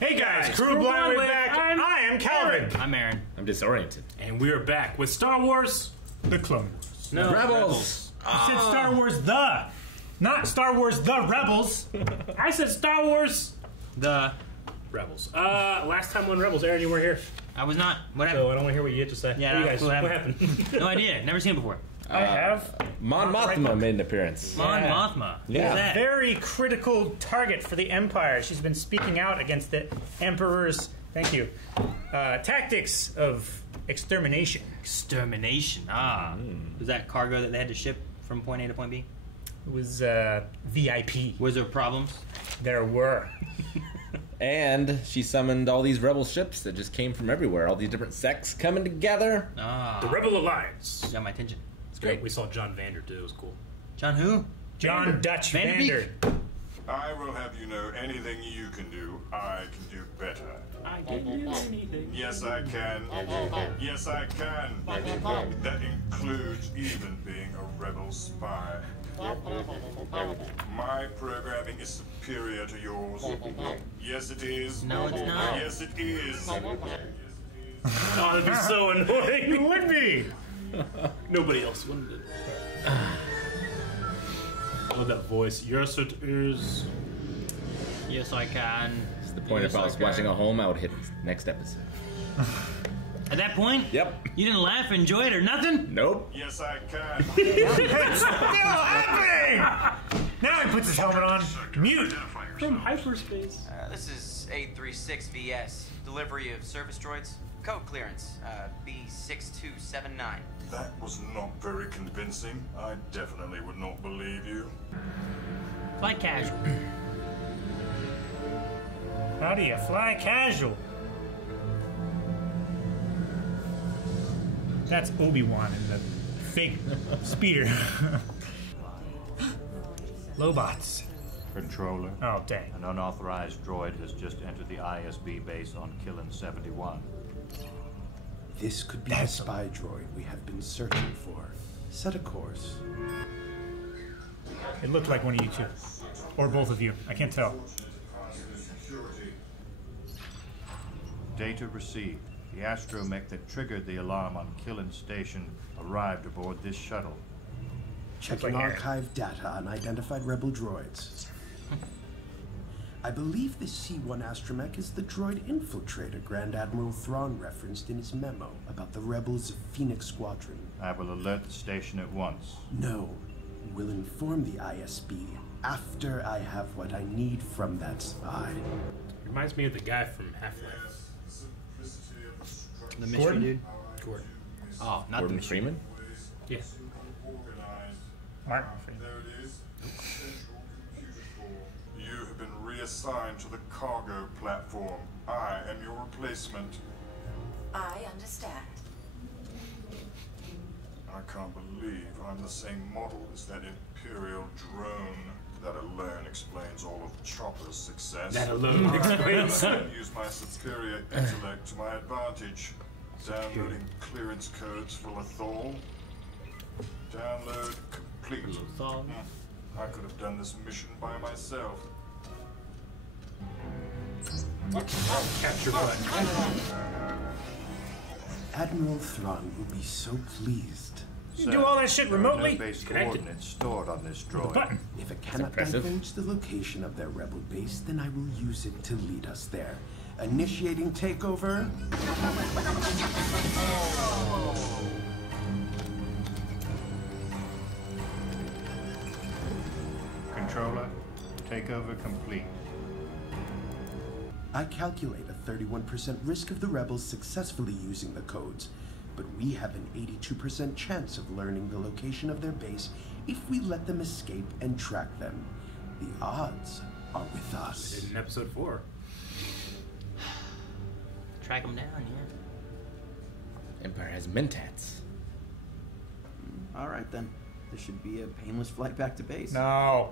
Hey guys, Crew Blind, we're back. I am Calvin. I'm Aaron. I'm disoriented. And we're back with Star Wars, The Clone Wars. No, Rebels. You said Star Wars The, not Star Wars The Rebels. I said Star Wars The Rebels. Last time on Rebels, Aaron, you weren't here. I was not. What So happened? I don't want to hear what you had to say. Yeah, What, what happened? No idea. Never seen it before. I have. Mon Mothma made an appearance. Mon Yeah. Mothma. Yeah. Who's that? Very critical target for the Empire. She's been speaking out against the Emperor's, thank you, tactics of extermination. Extermination. Was that cargo that they had to ship from point A to point B? It was VIP. Was there problems? There were. And she summoned all these rebel ships that just came from everywhere. All these different sects coming together. The Rebel Alliance. Got my attention. It's great. We saw John Vander too. It was cool. John who? John Dutch Vanderbeek. Vander. I will have you know anything you can do, I can do better. I can do anything. Yes, I can. Yes, I can. That includes even being a rebel spy. My programming is superior to yours. Yes, it is. No, it's not. Yes, it is. Oh, that'd be so annoying. It would be. Nobody else wanted it. I love that voice. Yes, it is. Yes, I can. It's the point Yes, if I was I can. watching a home, I would hit next episode. At that point? Yep. You didn't laugh, enjoy it, or nothing? Nope. Yes, I can. It's still happening! Now he puts his helmet on. Mute. From hyperspace. This is 836VS. Delivery of service droids. Code clearance, B6279. That was not very convincing. I definitely would not believe you. Fly casual. How do you fly casual? That's Obi-Wan in the fake speeder. Lobots. Controller, Oh, dang. an unauthorized droid has just entered the ISB base on Killin 71. This could be the spy droid we have been searching for. Set a course. It looked like one of you two. Or both of you. I can't tell. Data received. The astromech that triggered the alarm on Killin Station arrived aboard this shuttle. Checking like Aaron. archive data on identified rebel droids. I believe this C1 astromech is the droid infiltrator Grand Admiral Thrawn referenced in his memo about the rebels of Phoenix Squadron. I will alert the station at once. No, we'll inform the ISB after I have what I need from that spy. Reminds me of the guy from Half-Life. The mystery Gordon? dude? Gordon. Oh, not Gordon the mystery. Freeman? Yeah. Martin. There it is. Central Computer Core. You have been reassigned to the cargo platform. I am your replacement. I understand. I can't believe I'm the same model as that Imperial drone. That alone explains all of Chopper's success. That alone explains. I use my superior intellect to my advantage. Downloading clearance codes for Lethal. Download complete. I could have done this mission by myself. Capture button. Admiral Thrawn will be so pleased. You do all that shit remotely? No base Connected. coordinates stored on this droid. Button. If it cannot impressive. divulge the location of their rebel base, then I will use it to lead us there. Initiating takeover. Controller, takeover complete. I calculate a 31% risk of the rebels successfully using the codes, but we have an 82% chance of learning the location of their base if we let them escape and track them. The odds are with us. In episode 4. Track them down, yeah. Empire has mentats. All right, then. This should be a painless flight back to base. No.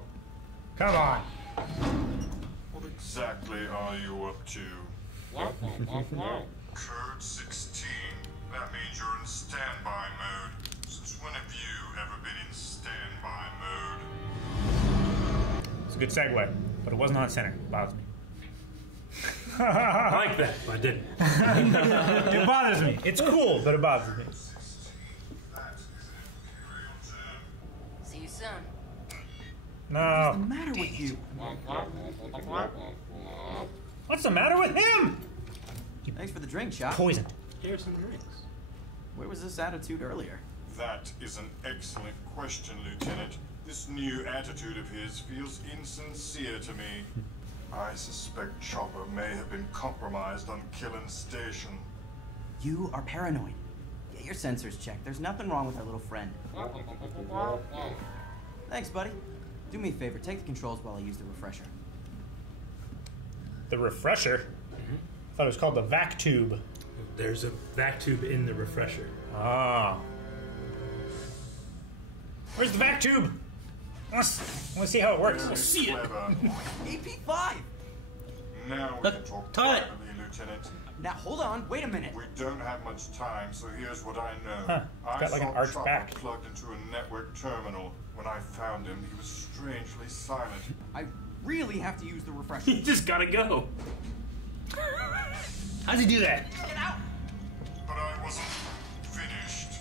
Come on. What exactly are you up to? Code 16. That means you're in standby mode. Since when have you ever been in standby mode? It's a good segue, but it wasn't on center. Bothers me. I like that, but I didn't. It bothers me. It's cool, but it bothers me. See you soon. No. What's the matter with you? What's the matter with him? Thanks for the drink, Chop. Poisoned. Here's some drinks. Where was this attitude earlier? That is an excellent question, Lieutenant. This new attitude of his feels insincere to me. I suspect Chopper may have been compromised on Killen Station. You are paranoid. Get your sensors checked. There's nothing wrong with our little friend. Thanks, buddy. Do me a favor. Take the controls while I use the refresher. The refresher? I thought it was called the vac tube. There's a vac tube in the refresher. Ah. Where's the vac tube? I want to see how it works. Very see it. clever. AP5! Now we can talk toilet. privately, Lieutenant. Now, hold on. Wait a minute. We don't have much time, so here's what I know. Huh, it's I got like an saw arched Chopper back. plugged into a network terminal. When I found him, he was strangely silent. I really have to use the refresher. You just gotta go. How's he do that? Get out! But I wasn't finished.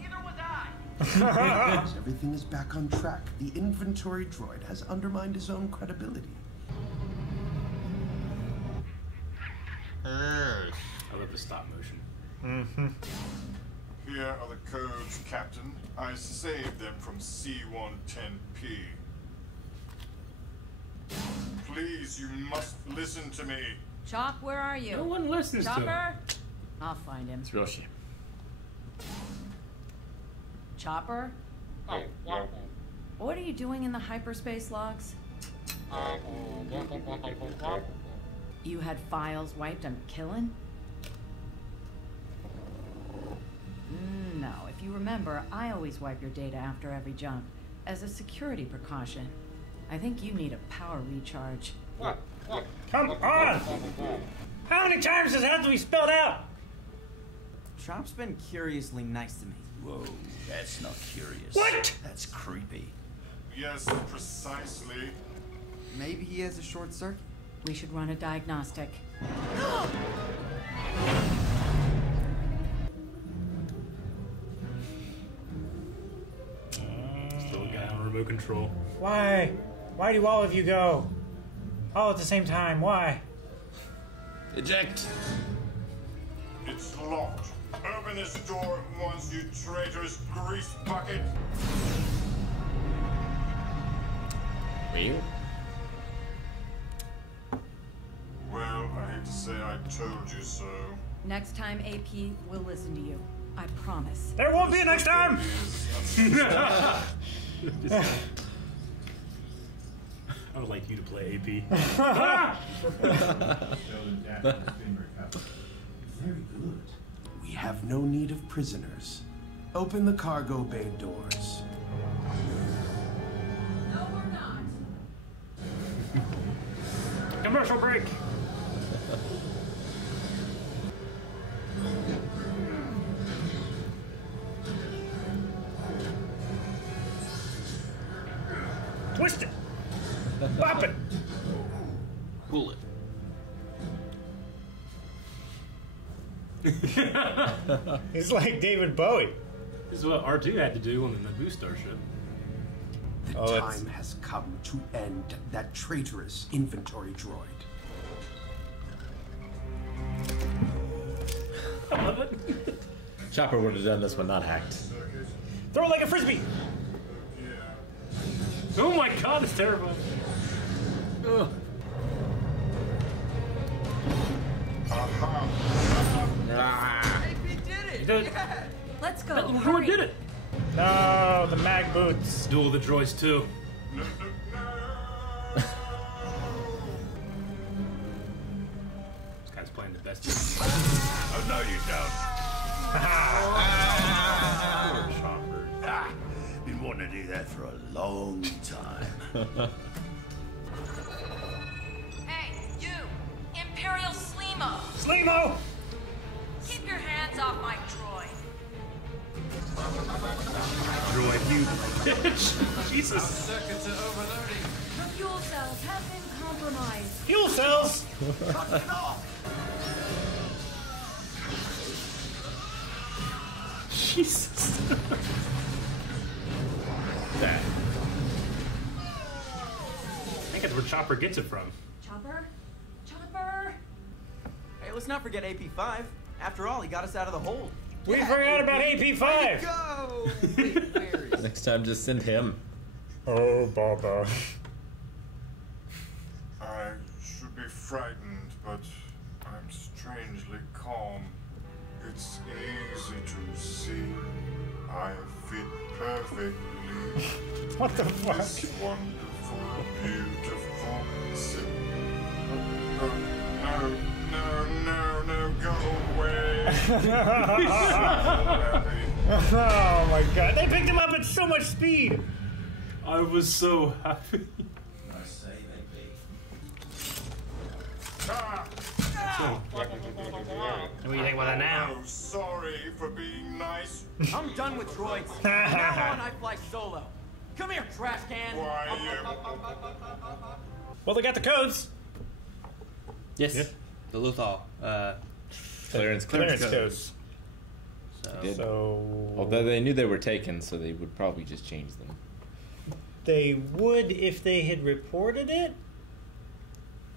Neither was I. As everything is back on track, the inventory droid has undermined his own credibility. I love the stop motion. Here are the codes, Captain. I saved them from C-110P. Please, you must listen to me. Chop, where are you? No one listens to him. Chopper? I'll find him. It's real shame. Chopper? What are you doing in the hyperspace logs? You had files wiped on Killen? No, if you remember, I always wipe your data after every jump, as a security precaution. I think you need a power recharge. Come on! How many times does it have to be spelled out? Chop's been curiously nice to me. Whoa, that's not curious. What? That's creepy. Yes, precisely. Maybe he has a short circuit. We should run a diagnostic. Still a guy on remote control. Why? Why do all of you go? All at the same time, why? Eject. It's locked. Open this door at once, you traitorous grease bucket. Me? Well, I hate to say I told you so. Next time, AP will listen to you. I promise. There won't be a next time! I would like you to play AP. Very good. We have no need of prisoners. Open the cargo bay doors. No, we're not. Commercial break! Twist it! Pop it! Pull it. It's like David Bowie. This is what R2 had to do on the Naboo starship. The Oh, it's- time has come to end that traitorous inventory droid. I love it. Chopper would have done this one, not hacked. Throw it like a frisbee! Oh my god, it's terrifying. Ugh. AP did it! He did it. Let's go. That little Hurry. droid did it. No, the mag boots. Duel of the droids too. No, no, no. This guy's playing the best. Oh, no, you don't. Poor Chopper. Ah, been wanting to do that for a long time. Hey, you! Imperial Slimo! Slimo! Keep your hands off my droid. Droid, you bitch. Jesus. The fuel cells have been compromised. Fuel cells! Jesus. That. I think that's where Chopper gets it from. Chopper? Chopper? Hey, let's not forget AP5. After all, he got us out of the hold. We forgot about AP5! Go! Wait, where is Next time, just send him. Oh, Baba. I should be frightened, but I'm strangely calm. It's easy to see. I fit perfectly. What the fuck? This wonderful, beautiful no, go away. Oh my god, they picked him up at so much speed! I was so happy. What do you think about that now? Oh, sorry for being nice. I'm done with droids. From now on, I fly solo. Come here, trash can. Well, they got the codes. Yes. Yeah. The Luthor. Clearance codes. So, although they knew they were taken, so they would probably just change them. They would if they had reported it?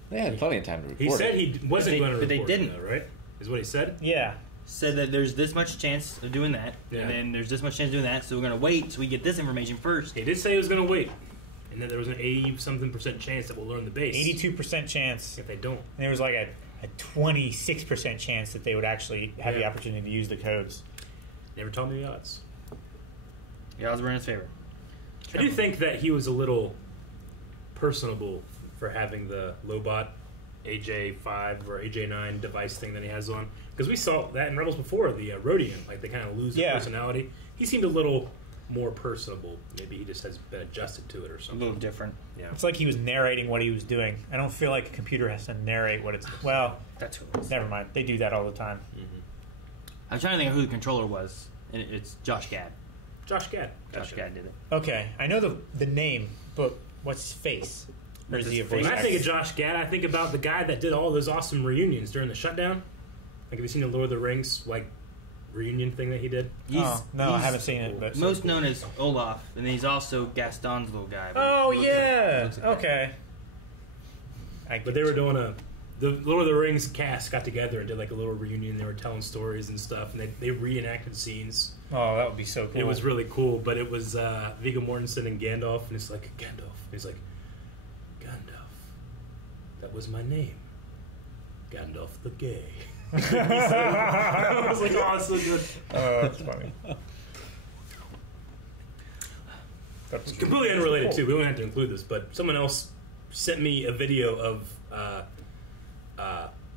They had plenty of time to report He said it. he wasn't going to report But they didn't. it, though, right? Is what he said? Yeah. Said that there's this much chance of doing that, Yeah. and then there's this much chance of doing that, so we're going to wait so we get this information first. He did say he was going to wait. And that there was an 80-something% chance that we'll learn the base. 82% chance. If they don't. And there was like a 26% chance that they would actually have the opportunity to use the codes. Never told me the odds. The odds were in his favor. I do think that he was a little personable for having the Lobot AJ5 or AJ9 device thing that he has on. Because we saw that in Rebels before, the Rhodian. Like, they kind of lose their personality. He seemed a little more personable. Maybe he just has been adjusted to it or something. A little different. Yeah. It's like he was narrating what he was doing. I don't feel like a computer has to narrate what it's... Well, that's who it was. Never mind. They do that all the time. Mm-hmm. I'm trying to think of who the controller was, and it's Josh Gad. Josh Gad. Josh Gad did it. Okay, I know the name, but what's his face? Or is he a voice When I actor? think of Josh Gad, I think about the guy that did all those awesome reunions during the shutdown. Like, have you seen the Lord of the Rings, like, reunion thing that he did? I haven't seen it. But Most known as Olaf, and then he's also Gaston's little guy. Oh, yeah. Okay. But they were doing the Lord of the Rings cast got together and did like a little reunion. They were telling stories and stuff, and they reenacted scenes. Oh, that would be so cool. It was really cool, but it was Viggo Mortensen and Gandalf, and it's like, Gandalf. He's like, Gandalf. That was my name. Gandalf the Gay. I was like, oh, it's so good. Oh, that's funny. That's completely unrelated too. We don't have to include this, but someone else sent me a video of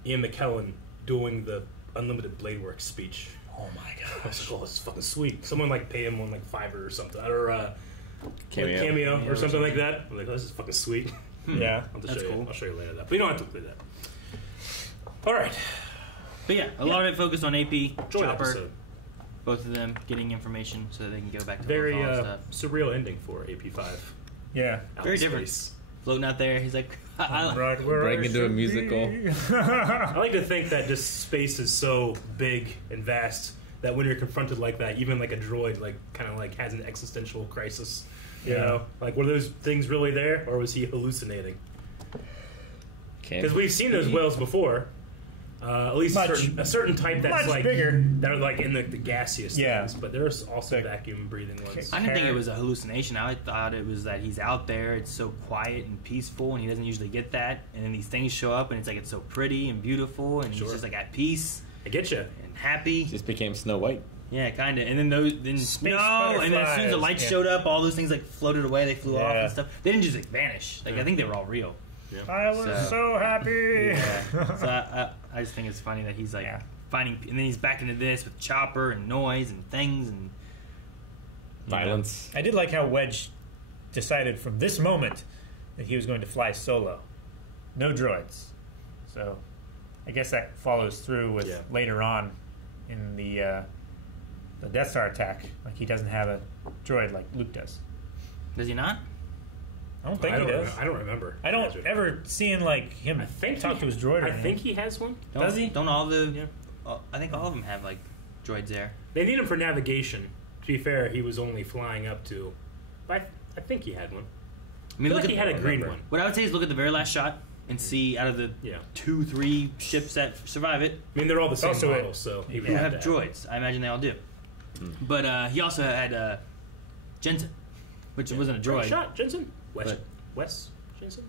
Ian McKellen doing the Unlimited Blade Works speech. Oh my god! I was like, oh, this is fucking sweet. Someone like pay him on like Fiverr or something, or Cameo or something like that. I'm like, oh, this is fucking sweet. Yeah, That's cool. I'll show you later that, but you don't have to include that. All right. But yeah, a lot of it focused on AP, Chopper, episode. both of them getting information so that they can go back to Very stuff. surreal ending for AP5. Yeah, very different. Floating out there, he's like, right where breaking into a musical. I like to think that just space is so big and vast that when you're confronted like that, even like a droid, like kind of like has an existential crisis. You know, like were those things really there, or was he hallucinating? Because we've seen those whales before. At least a certain type that's like bigger. That are like in the gaseous things, but there's also vacuum breathing ones. I didn't think it was a hallucination. I thought it was that he's out there, it's so quiet and peaceful, and he doesn't usually get that. And then these things show up, and it's like it's so pretty and beautiful, and he's just like at peace. I get you. And happy. Just became Snow White. Yeah, kind of. And then and then as soon as the lights showed up, all those things like floated away. They flew off and stuff. They didn't just like vanish. Like I think they were all real. Yeah. I was so happy. Yeah. So I just think it's funny that he's like finding, and then he's back into this with Chopper and noise and things and violence. I did like how Wedge decided from this moment that he was going to fly solo, no droids. So I guess that follows through with later on in the Death Star attack. Like he doesn't have a droid like Luke does. Does he not? I don't think he does. I don't remember. I don't ever seeing like him talk to his droid. I think he has one. Does he? Don't all the? Yeah. I think all of them have like droids there. They need him for navigation. To be fair, he was only flying up to. But I think he had one. I mean, look like he had a green one. What I would say is look at the very last shot and see out of the 2-3 ships that survive it. I mean, they're all the same model, so he would have droids. I imagine they all do. But he also had Jensen, which wasn't a droid. Shot Jensen. Wes Jensen.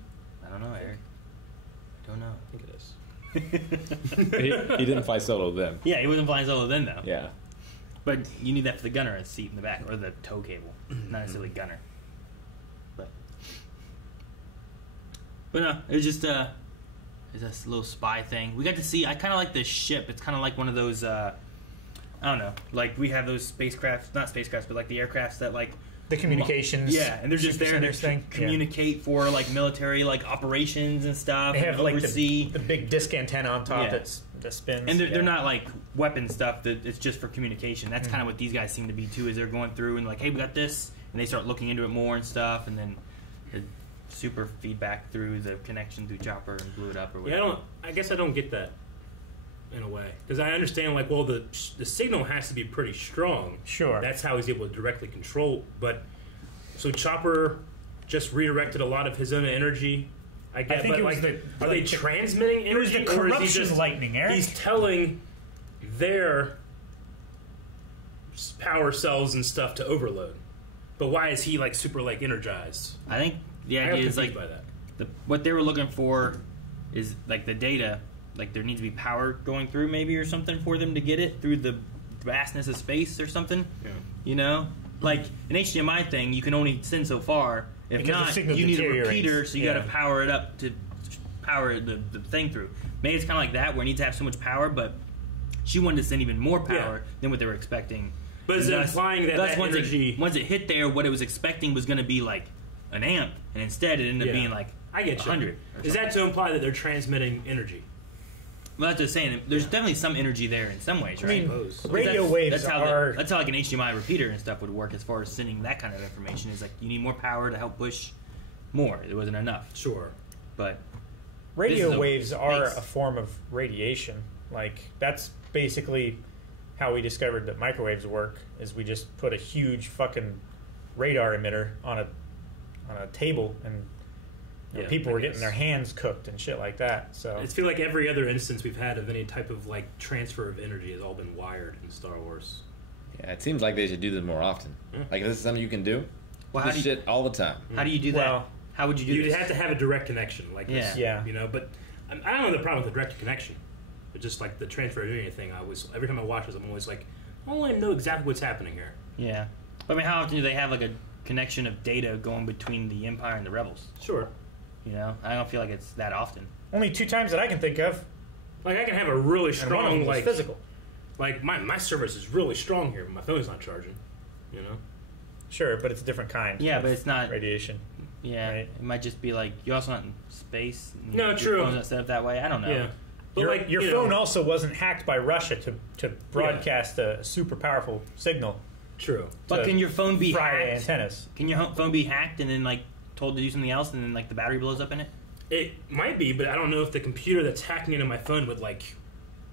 I don't know, Eric. I don't know. I think it is. he didn't fly solo then. Yeah, he wasn't flying solo then, though. Yeah. But you need that for the gunner seat in the back, or the tow cable, not necessarily gunner. But no, it was just it's this little spy thing. We got to see. I kind of like this ship. It's kind of like one of those. I don't know. Like we have those spacecrafts, not spacecrafts, but like the aircrafts that like the communications. Yeah, and they're just there to communicate for like military like operations and stuff. They have like the big disc antenna on top that spins. And they're not like weapon stuff. That it's just for communication. That's kind of what these guys seem to be too. Is they're going through and like, hey, we got this, and they start looking into it more and stuff, and then. Super feedback through the connection through chopper and blew it up or whatever. Yeah, I guess I don't get that in a way because I understand like well the signal has to be pretty strong. Sure, that's how he's able to directly control. But so chopper just redirected a lot of his own energy. I guess. I think are they transmitting energy? It was the corruption lightning, Eric. He's telling their power cells and stuff to overload. But why is he like super like energized? I think. The idea is like what they were looking for is like the data, like there needs to be power going through maybe or something for them to get it through the vastness of space or something. Yeah. You know, like an HDMI thing, you can only send so far. If because not, you need a repeater, so you got to power it up to power the thing through. Maybe it's kind of like that where it needs to have so much power, but she wanted to send even more power than what they were expecting. But is it implying that once energy? Once it hit there, what it was expecting was going to be like an amp, and instead it ended up being like I get 100. Is that to imply that they're transmitting energy? Well, that's just saying. There's definitely some energy there in some ways, right? I mean, radio waves are... That's how like an HDMI repeater and stuff would work as far as sending that kind of information. Is like you need more power to help push more. It wasn't enough. Sure. But... Radio waves are a form of radiation. Like, that's basically how we discovered that microwaves work, is we just put a huge fucking radar emitter on a table, and people were getting their hands cooked and shit like that. So I feel like every other instance we've had of any type of like transfer of energy has all been wired in Star Wars. Yeah, it seems like they should do this more often. Yeah. Like if this is something you can do, this shit all the time. How do you do that? Well, how would you do this? You'd have to have a direct connection, like this. Yeah. You know, but I don't have the problem with the direct connection. But just like the transfer of anything, every time I watch this, I'm always like, I want to know exactly what's happening here. Yeah. I mean, how often do they have like a connection of data going between the Empire and the Rebels? Sure. You know, I don't feel like it's that often. Only 2 times that I can think of. Like I can have a really strong like physical. Like my service is really strong here, but my phone's not charging. You know. Sure, but it's a different kind. Yeah, but it's not radiation. Yeah, right? It might just be like you're also not in space. No, true. Your phone's not set up that way. I don't know. Yeah. But your phone also wasn't hacked by Russia to broadcast a super powerful signal. True. But can your phone be hacked? Antennas. Can your phone be hacked and then like told to do something else and then like the battery blows up in it? It might be, but I don't know if the computer that's hacking into my phone would like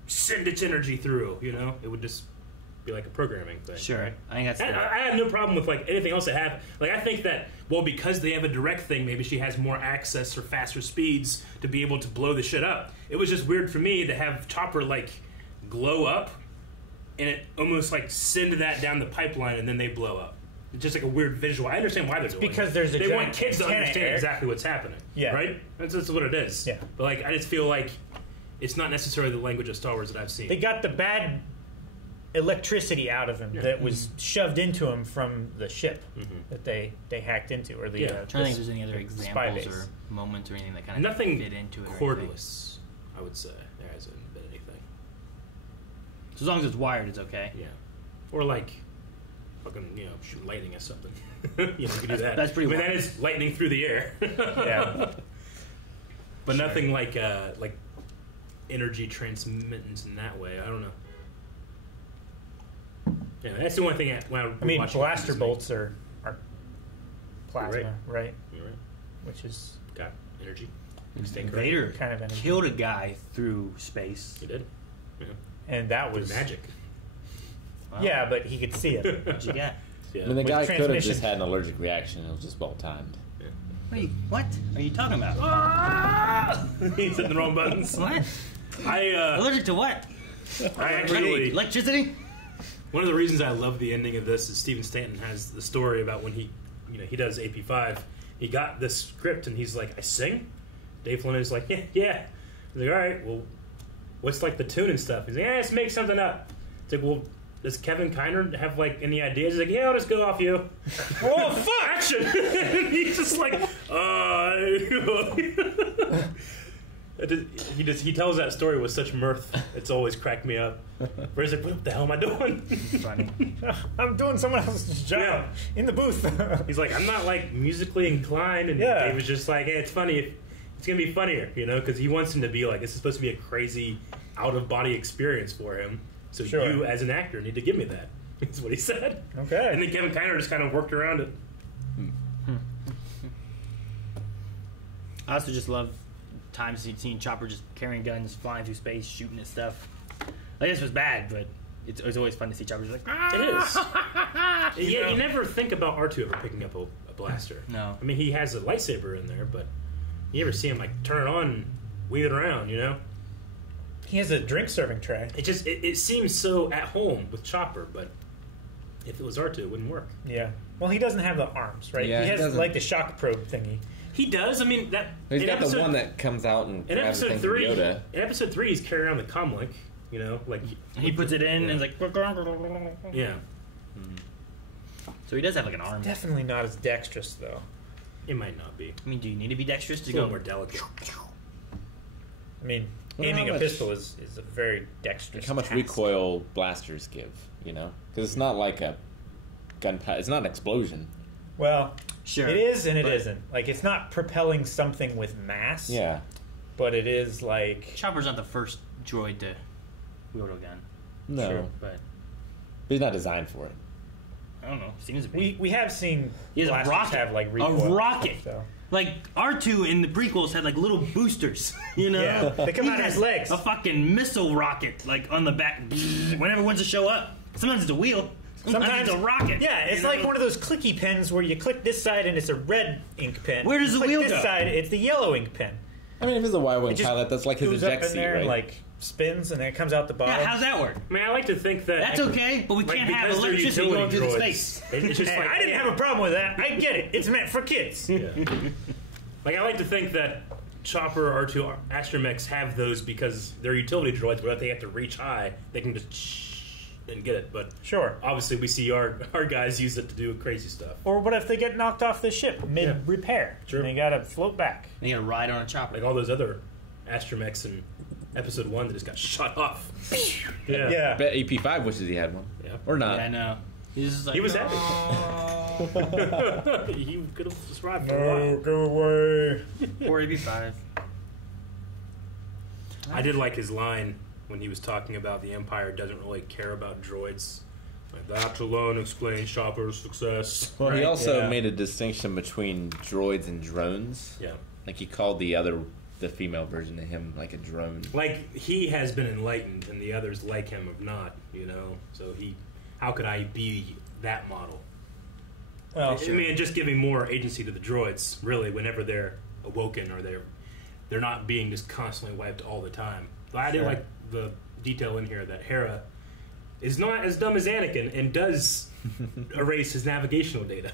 send its energy through. You know, it would just be like a programming thing. Sure. Right? I think that's. I have no problem with like anything else that have. Like I think that because they have a direct thing, maybe she has more access or faster speeds to be able to blow the shit up. It was just weird for me to have Chopper like glow up, and it almost like send that down the pipeline, and then they blow up. It's just like a weird visual. I understand why they're doing it. Because there's a they want kids to understand exactly what's happening. Yeah. Right? That's what it is. Yeah. But like I just feel like it's not necessarily the language of Star Wars that I've seen. They got the bad electricity out of him that was shoved into him from the ship that they hacked into, or the. I'm trying to think if there's any other examples or moments or anything that kind of fit into it. Cordless, I would say. There hasn't been anything. So as long as it's wired, it's okay. Yeah. Or like, fucking, shoot lightning at something. You can do that. That's pretty. That is lightning through the air. Yeah. But nothing like energy transmittance in that way. I don't know. Yeah, that's the only thing. I mean, blaster bolts are plasma, You're right? You're right. which is got energy. Vader kind of energy. killed a guy through space. He did. Yeah. And that was magic. Wow. Yeah, but he could see it. What you got? I mean, the guy could have just had an allergic reaction. It was just well timed. What are you talking about? He's hitting the wrong buttons. What? Allergic to what? I actually electricity. One of the reasons I love the ending of this is Stephen Stanton has the story about when he does AP5. He got this script and he's like, I sing. Dave Filoni's like, yeah. He's like, all right, well, what's like the tune and stuff? He's like, let's make something up. It's like, well, does Kevin Kiner have like any ideas? He's like, yeah, I'll just go off you. Oh fuck! Action! He's just like, he tells that story with such mirth. It's always cracked me up. Where he's like, what the hell am I doing? Funny. I'm doing someone else's job in the booth. He's like, I'm not like musically inclined, and Dave was just like, hey, it's funny. It's gonna be funnier, because he wants him to be like, this is supposed to be a crazy out of body experience for him. So you, as an actor, need to give me that. That's what he said. Okay. And then Kevin Kiner just kind of worked around it. I also just love times you've seen Chopper just carrying guns, flying through space, shooting at stuff. Like, this was bad, but it's always fun to see Chopper just like, It is. You never think about R2 ever picking up a blaster. No. I mean, he has a lightsaber in there, but you never see him like turn it on and wheel it around, He has a drink serving tray. It seems so at home with Chopper, but if it was R2, it wouldn't work. Yeah. Well, he doesn't have the arms, right? Yeah, he has doesn't. like the shock probe thingy. He does. I mean, that He's got the one that comes out and in grabs the episode thing from 3. Yoda. In episode 3, he's carrying around the comlink. Like he puts it in and it's like, yeah. So he does have like an arm. Definitely not as dexterous though. It might not be. I mean, do you need to be dexterous to It's a go little more delicate. I mean, Well, aiming how a much- pistol is a very dexterous. How much task. recoil blasters give, Because it's not like a gunpowder. It's not an explosion. Well, Sure, it is and it but- isn't. Like, it's not propelling something with mass. Yeah. But it is like. Chopper's not the first droid to wield a gun. No. Sure. But He's not designed for it. I don't know. Seems to be. We have seen He has a blasters rocket. have like recoil. A rocket. So. Like R2 in the prequels had like little boosters, Yeah, they come He out of has his legs. A fucking missile rocket, like on the back. Whenever it wants to show up, sometimes it's a wheel. Sometimes it's a rocket. Yeah, it's like one of those clicky pens where you click this side and it's a red ink pen. Where does You the click wheel this go? side, it's the yellow ink pen. I mean, if it's a Y-wing It just pilot, that's like his goes up eject in seat, there right? and like spins and then it comes out the bottom. Yeah, how's that work? I mean, I like to think that That's okay, but we like, can't have because they're electricity going utility through the droids, space. It's just Hey, like I didn't have a problem with that. I get it. It's meant for kids. Yeah. Like, I like to think that Chopper R2 astromechs have those because they're utility droids, but if they have to reach high, they can just and get it. But Sure. obviously, we see our guys use it to do crazy stuff. Or what if they get knocked off the ship mid-repair? Sure. And they gotta float back. You gotta ride on a chopper. Like all those other astromechs in Episode 1 that just got shot off. Yeah. Yeah. I bet AP5 wishes he had one. Yeah. Or not. Yeah, I know. He's just like, He was "No." happy. He could have survived for a while. No, go away. Or AB5. I did like his line when he was talking about the Empire doesn't really care about droids. Like, that alone explains Chopper's success. Well, he Right, also yeah. made a distinction between droids and drones. Yeah. Like, he called the female version of him, like a drone. Like, he has been enlightened, and the others like him have not, So how could I be that model? Well, I mean, just giving more agency to the droids, really, whenever they're awoken or they're not being just constantly wiped all the time. But I did Sure. like the detail in here that Hera is not as dumb as Anakin and does erase his navigational data.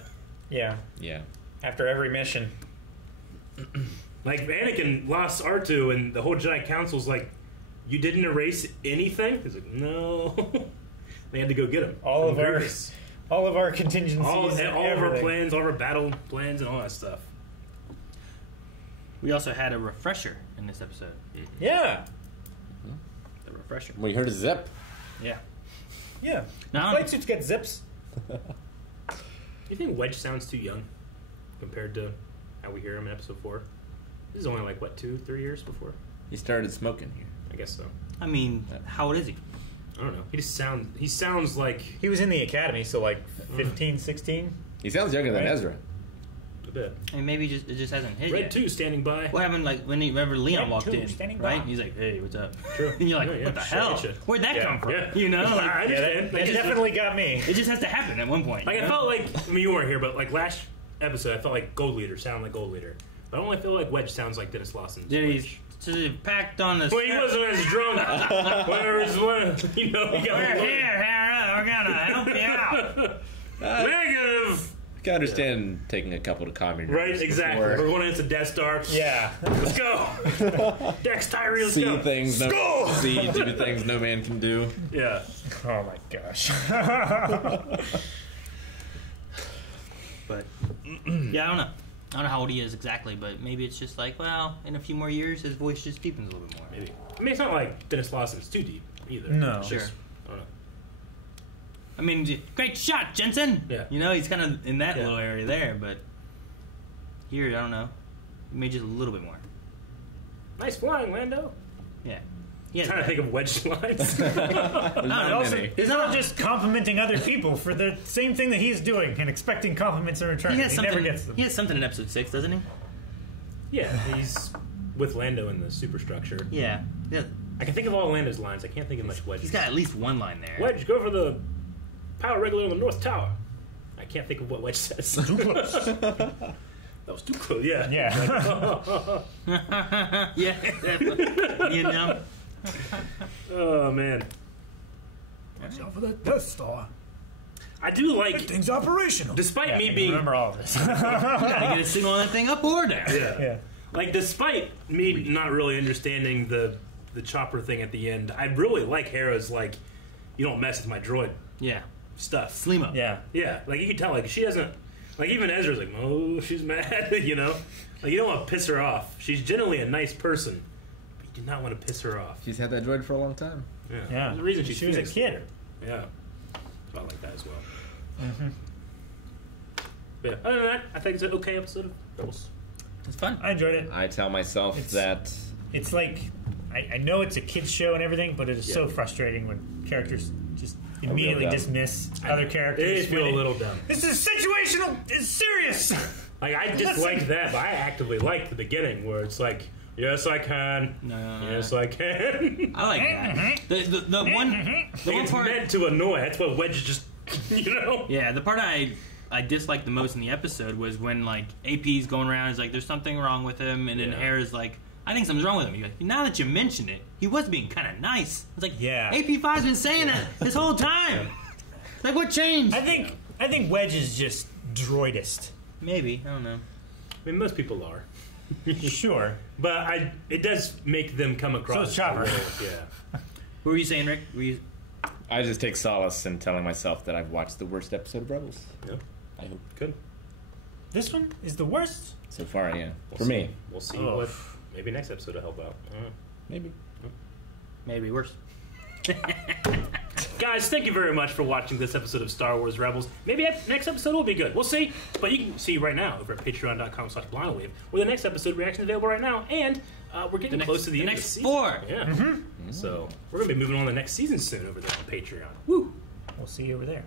yeah. Yeah. After every mission. Like, Anakin lost R2, and the whole Jedi Council's like, you didn't erase anything? He's like, no. They had to go get him. All of From our Grievous. all of our contingencies. all and of our everything. plans, all of our battle plans, and all that stuff. We also had a refresher in this episode. Yeah. The refresher. We heard a zip. Yeah. Yeah. Now, Flight suits get zips. You think Wedge sounds too young compared to how we hear him in Episode 4? This is only like, what, 2-3 years before? He started smoking here. I guess so. I mean, how old is he? I don't know. He sounds like... He was in the academy, so like 15, 16. He sounds younger than Right. Ezra. A bit. And maybe it just hasn't hit Red yet. 2 standing by. What happened like whenever Leon Red walked 2 in, standing right? by. And he's like, "Hey, what's up?" True. And you're like, Yeah, "What the shit, hell? shit. Where'd that come from?" Yeah. You know, like, I understand. That definitely got me. it just has to happen at one point. Like, you I know? felt like, I mean, you weren't here, but like last episode, I felt like Gold Leader sounded like Gold Leader. But I only feel like Wedge sounds like Dennis Lawson. Yeah, he's packed on the. Well, he wasn't as drunk. Where's one? You know, he got We're here, Hera. We're gonna help you out. Negative. I can understand taking a couple to calm your nerves. Right, exactly. before- We're going into Death Star. Yeah. Let's go. Dex Tyree, let's See go. things Let's no go. see, do things no man can do. Yeah. Oh my gosh. But yeah, I don't know. I don't know how old he is exactly, but maybe it's just like, well, in a few more years, his voice just deepens a little bit more. Maybe. I mean, it's not like Dennis Lawson's too deep either. No. It's Sure. just, I don't know. I mean, great shot, Jensen. Yeah. You know, he's kind of in that Yeah. little area there, but here, I don't know. Maybe just a little bit more. Nice flying, Lando. Yeah. I'm trying to think of Wedge lines. And also, many. he's not just complimenting other people for the same thing that he's doing and expecting compliments in return. He has something. never gets them. He has something in episode 6, doesn't he? Yeah, he's with Lando in the superstructure. Yeah. Yeah. I can think of all Lando's lines. I can't think of much Wedge. He's got at least one line there. Wedge, go for the power regulator on the North Tower. I can't think of what Wedge says. Too close. That was too close. Yeah. Yeah. Yeah. You know. Oh man. Watch out for that Death Star. I do like. Thing's operational. Despite Yeah, me I being. remember all of this. Gotta get a signal on that thing up or down. Yeah. Yeah. Like, despite me not really understanding the chopper thing at the end, I really like Hera's, like, you don't mess with my droid Yeah. stuff. Slimo. Yeah. Yeah, like, you can tell, like, she doesn't, like, even Ezra's like, oh, she's mad, you know? Like, you don't want to piss her off. She's generally a nice person, but you do not want to piss her off. She's had that droid for a long time. Yeah. Yeah. There's a reason She she's was a Phoenix. kid. Yeah. I like that as well. But yeah, other than that, I think it's an okay episode of Rebels. It's fun. I enjoyed it. I tell myself that It's like, I know it's a kid's show and everything, but it is so Yeah. frustrating when characters just immediately dumb. dismiss other characters. They feel when a little dumb. This is situational. It's serious. Like, I disliked that, but I actively liked the beginning where it's like, yes, I can. No. Yes, I can. I like that. The one Like, one it's part. meant to annoy. That's what Wedge just, you know? Yeah, the part I disliked the most in the episode was when like AP's going around. He's like, "There's something wrong with him," and then Yeah. Hera's like, "I think something's wrong with him." You're like, now that you mention it, he was being kind of nice. It's like, Yeah. AP5's been saying that this whole time. Like, what changed? I think Wedge is just droidist. Maybe, I don't know. I mean, most people are. Sure. But it does make them come across. is Chopper. a little, yeah. What were you saying, Rick? Were you... I just take solace in telling myself that I've watched the worst episode of Rebels. Yeah. I hope. Good. This one is the worst. So far, yeah. We'll For see. me. We'll see Oh. what. Maybe next episode will help out. Maybe. Maybe worse. Guys, thank you very much for watching this episode of Star Wars Rebels. Maybe next episode will be good. We'll see. But you can see right now over at patreon.com/blindwave where the next episode reaction is available right now. And we're getting close to the end of the next season. 4. Yeah. So we're going to be moving on to the next season soon over there on Patreon. Woo! We'll see you over there.